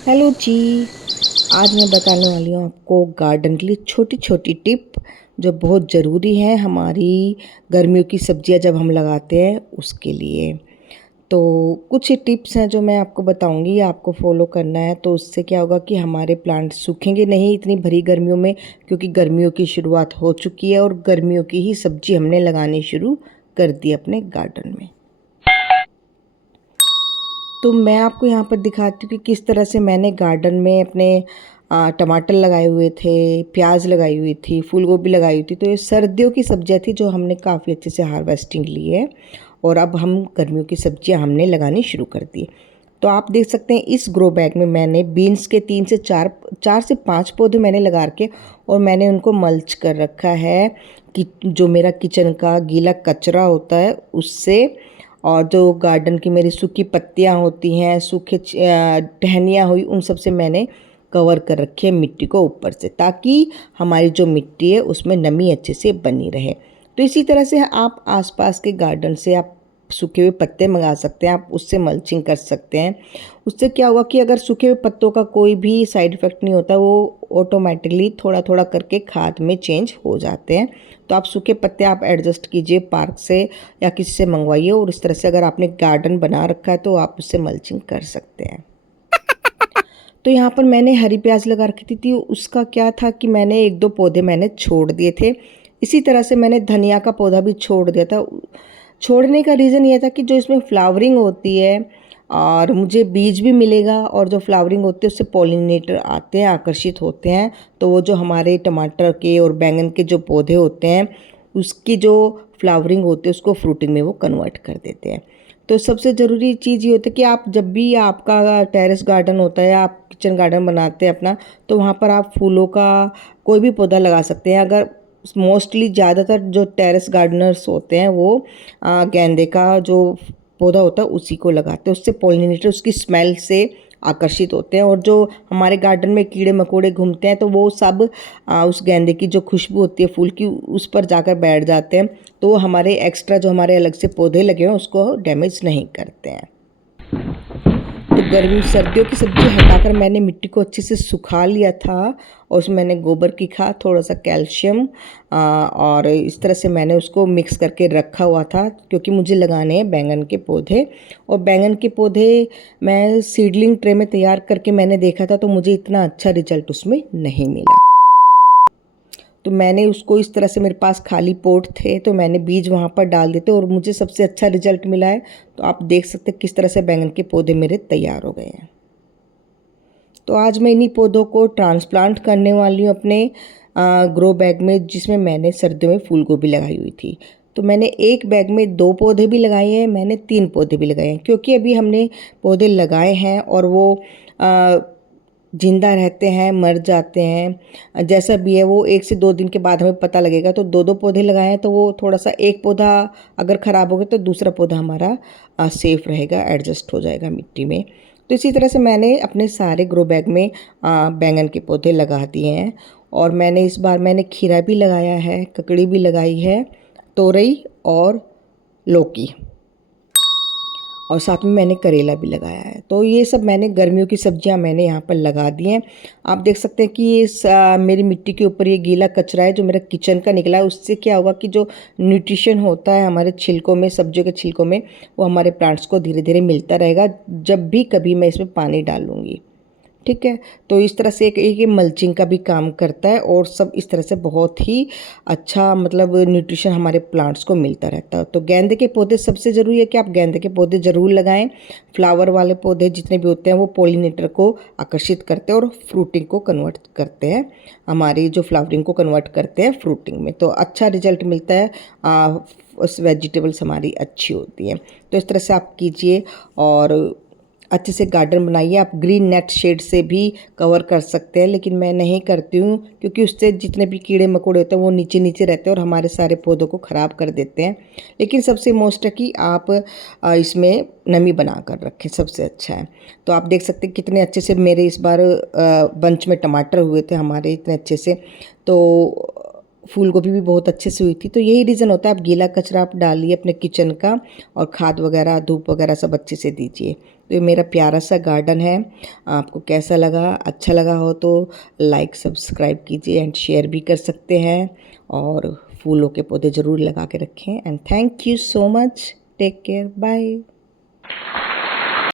Hello जी। आज मैं बताने वाली हूँ आपको गार्डन के लिए छोटी छोटी टिप जो बहुत ज़रूरी है हमारी गर्मियों की सब्जियाँ जब हम लगाते हैं उसके लिए। तो कुछ टिप्स हैं जो मैं आपको बताऊंगी, आपको फॉलो करना है। तो उससे क्या होगा कि हमारे प्लांट सूखेंगे नहीं इतनी भरी गर्मियों में, क्योंकि गर्मियों की शुरुआत हो चुकी है और गर्मियों की ही सब्जी हमने लगानी शुरू कर दी अपने गार्डन में। तो मैं आपको यहाँ पर दिखाती हूँ कि किस तरह से मैंने गार्डन में अपने टमाटर लगाए हुए थे, प्याज लगाई हुई थी, फूल गोभी लगाई हुई थी। तो ये सर्दियों की सब्जियाँ थी जो हमने काफ़ी अच्छे से हार्वेस्टिंग ली है और अब हम गर्मियों की सब्जियाँ हमने लगानी शुरू कर दी। तो आप देख सकते हैं इस ग्रो बैग में मैंने बीन्स के 4 से 5 पौधे मैंने लगा रखे और मैंने उनको मल्च कर रखा है कि जो मेरा किचन का गीला कचरा होता है उससे, और जो गार्डन की मेरी सूखी पत्तियां होती हैं, सूखे टहनियाँ हुई, उन सब से मैंने कवर कर रखी है मिट्टी को ऊपर से, ताकि हमारी जो मिट्टी है उसमें नमी अच्छे से बनी रहे। तो इसी तरह से आप आसपास के गार्डन से आप सूखे हुए पत्ते मंगा सकते हैं, आप उससे मल्चिंग कर सकते हैं। उससे क्या होगा कि अगर सूखे हुए पत्तों का कोई भी साइड इफ़ेक्ट नहीं होता, वो ऑटोमेटिकली थोड़ा थोड़ा करके खाद में चेंज हो जाते हैं। तो आप सूखे पत्ते आप एडजस्ट कीजिए पार्क से या किसी से मंगवाइए, और इस तरह से अगर आपने गार्डन बना रखा है तो आप उससे मल्चिंग कर सकते हैं। तो यहाँ पर मैंने हरी प्याज लगा रखी थी, उसका क्या था कि मैंने 1-2 पौधे मैंने छोड़ दिए थे। इसी तरह से मैंने धनिया का पौधा भी छोड़ दिया था। छोड़ने का रीज़न ये था कि जो इसमें फ्लावरिंग होती है और मुझे बीज भी मिलेगा, और जो फ्लावरिंग होती है उससे पॉलिनेटर आते हैं, आकर्षित होते हैं। तो वो जो हमारे टमाटर के और बैंगन के जो पौधे होते हैं उसकी जो फ्लावरिंग होती है उसको फ्रूटिंग में वो कन्वर्ट कर देते हैं। तो सबसे ज़रूरी चीज़ ये होती है कि आप जब भी आपका टेरेस गार्डन होता है, आप किचन गार्डन बनाते हैं अपना, तो वहाँ पर आप फूलों का कोई भी पौधा लगा सकते हैं। अगर मोस्टली ज़्यादातर जो टेरेस गार्डनर्स होते हैं वो गेंदे का जो पौधा होता है उसी को लगाते हैं। उससे पॉलिनेटर उसकी स्मेल से आकर्षित होते हैं, और जो हमारे गार्डन में कीड़े मकोड़े घूमते हैं तो वो सब उस गेंदे की जो खुशबू होती है फूल की उस पर जाकर बैठ जाते हैं। तो वो हमारे एक्स्ट्रा जो हमारे अलग से पौधे लगे हैं उसको डैमेज नहीं करते हैं। तो गर्मी सर्दियों की सब्जी हटाकर मैंने मिट्टी को अच्छे से सुखा लिया था, और उसमें मैंने गोबर की खाद, थोड़ा सा कैल्शियम और इस तरह से मैंने उसको मिक्स करके रखा हुआ था, क्योंकि मुझे लगाने हैं बैंगन के पौधे। और बैंगन के पौधे मैं सीडलिंग ट्रे में तैयार करके मैंने देखा था, तो मुझे इतना अच्छा रिजल्ट उसमें नहीं मिला। तो मैंने उसको इस तरह से, मेरे पास खाली पोट थे तो मैंने बीज वहाँ पर डाल देते और मुझे सबसे अच्छा रिजल्ट मिला है। तो आप देख सकते हैं किस तरह से बैंगन के पौधे मेरे तैयार हो गए हैं। तो आज मैं इन्हीं पौधों को ट्रांसप्लांट करने वाली हूँ अपने ग्रो बैग में, जिसमें मैंने सर्दियों में फूल गोभी लगाई हुई थी। तो मैंने एक बैग में 2 पौधे भी लगाए हैं, मैंने 3 पौधे भी लगाए हैं, क्योंकि अभी हमने पौधे लगाए हैं और वो जिंदा रहते हैं, मर जाते हैं, जैसा भी है वो 1 से 2 दिन के बाद हमें पता लगेगा। तो 2-2 पौधे लगाए हैं तो वो थोड़ा सा, एक पौधा अगर ख़राब हो गया तो दूसरा पौधा हमारा सेफ रहेगा, एडजस्ट हो जाएगा मिट्टी में। तो इसी तरह से मैंने अपने सारे ग्रो बैग में बैंगन के पौधे लगा दिए हैं। और मैंने इस बार मैंने खीरा भी लगाया है, ककड़ी भी लगाई है, तोरई और लौकी, और साथ में मैंने करेला भी लगाया है। तो ये सब मैंने गर्मियों की सब्जियां मैंने यहाँ पर लगा दी हैं। आप देख सकते हैं कि ये मेरी मिट्टी के ऊपर ये गीला कचरा है जो मेरा किचन का निकला है। उससे क्या होगा कि जो न्यूट्रिशन होता है हमारे छिलकों में, सब्जियों के छिलकों में, वो हमारे प्लांट्स को धीरे धीरे मिलता रहेगा जब भी कभी मैं इसमें पानी डालूँगी। ठीक है। तो इस तरह से एक ये मल्चिंग का भी काम करता है, और सब इस तरह से बहुत ही अच्छा, मतलब न्यूट्रिशन हमारे प्लांट्स को मिलता रहता है। तो गेंदे के पौधे सबसे ज़रूरी है कि आप गेंदे के पौधे ज़रूर लगाएं। फ्लावर वाले पौधे जितने भी होते हैं वो पॉलिनेटर को आकर्षित करते हैं और फ्रूटिंग को कन्वर्ट करते हैं, हमारी जो फ्लावरिंग को कन्वर्ट करते हैं फ्रूटिंग में। तो अच्छा रिजल्ट मिलता है, उस वेजिटेबल्स हमारी अच्छी होती हैं। तो इस तरह से आप कीजिए और अच्छे से गार्डन बनाइए। आप ग्रीन नेट शेड से भी कवर कर सकते हैं, लेकिन मैं नहीं करती हूँ क्योंकि उससे जितने भी कीड़े मकोड़े होते हैं वो नीचे नीचे रहते हैं और हमारे सारे पौधों को ख़राब कर देते हैं। लेकिन सबसे मोस्ट है कि आप इसमें नमी बना कर रखें, सबसे अच्छा है। तो आप देख सकते हैं कितने अच्छे से मेरे इस बार बंच में टमाटर हुए थे हमारे, इतने अच्छे से। तो फूल गोभी भी बहुत अच्छे से हुई थी। तो यही रीज़न होता है, आप गीला कचरा आप डालिए अपने किचन का और खाद वगैरह धूप वगैरह सब अच्छे से दीजिए। तो ये मेरा प्यारा सा गार्डन है। आपको कैसा लगा? अच्छा लगा हो तो लाइक सब्सक्राइब कीजिए एंड शेयर भी कर सकते हैं, और फूलों के पौधे ज़रूर लगा के रखें। And thank you so much. Take care, bye.